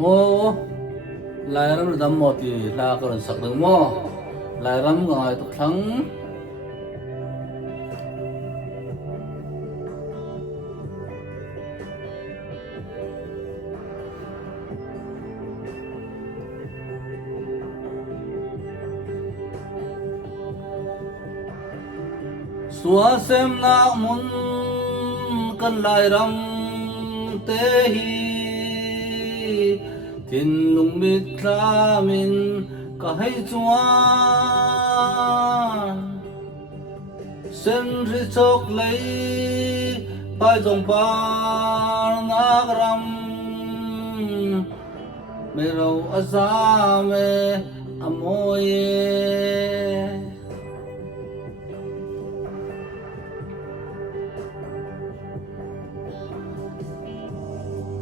mo lai ram dam mo ti la ko sak dang mo lai ram ga ngai to thang xóa xem na mun kan lai ram te hi tin lung mit ra min ka hay chuan sen ri chok lấy pai dòng par na ram me rau azame amoye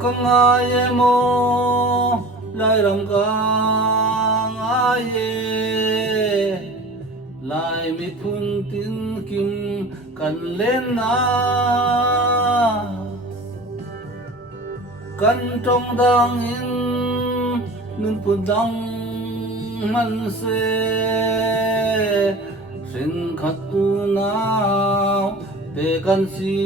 kangaye mo lai ram kangaye lai mi phun tin kim kan lên na kan trong dang in nun phun dang man se sin khat tu nào te kan si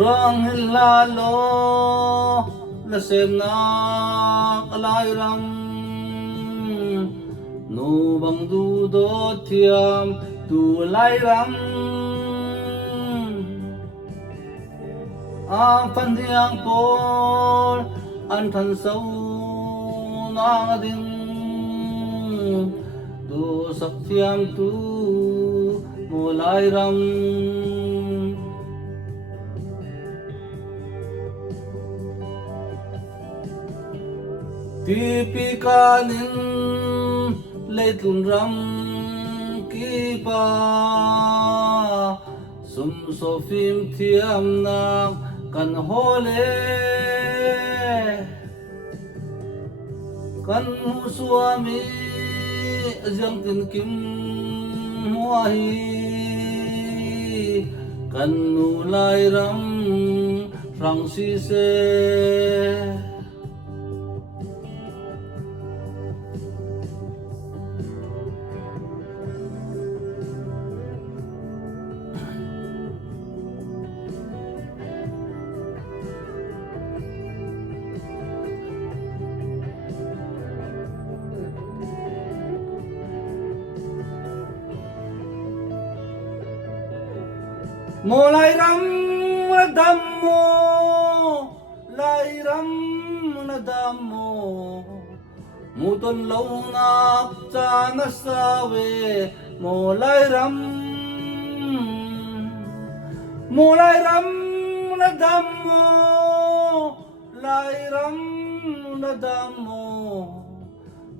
rang la lo la sem na alai ram nu bang du do thiam tu lai ram a phan diang por an than sâu na ding du sak thiam tu mo lai ram tipikanin leitlun ram ki pa sum so phim thiam na kan hole kan hu suami jang tin kim mua hi kan nu lai ram rang si se mo lai ram na dam mo lai ram na dam mo muton lâu nak cha na sawe mo lai ram na dam mo lai ram na dam mo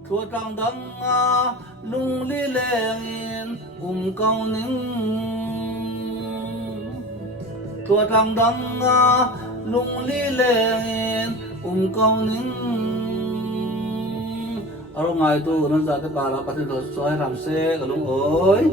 thua trăng đắng lung li leng cao ning tua trăng đắng lung li lên câu nín ở ngoài tu nó ra cái bà là bắt đầu xoay làm xe cả lung ơi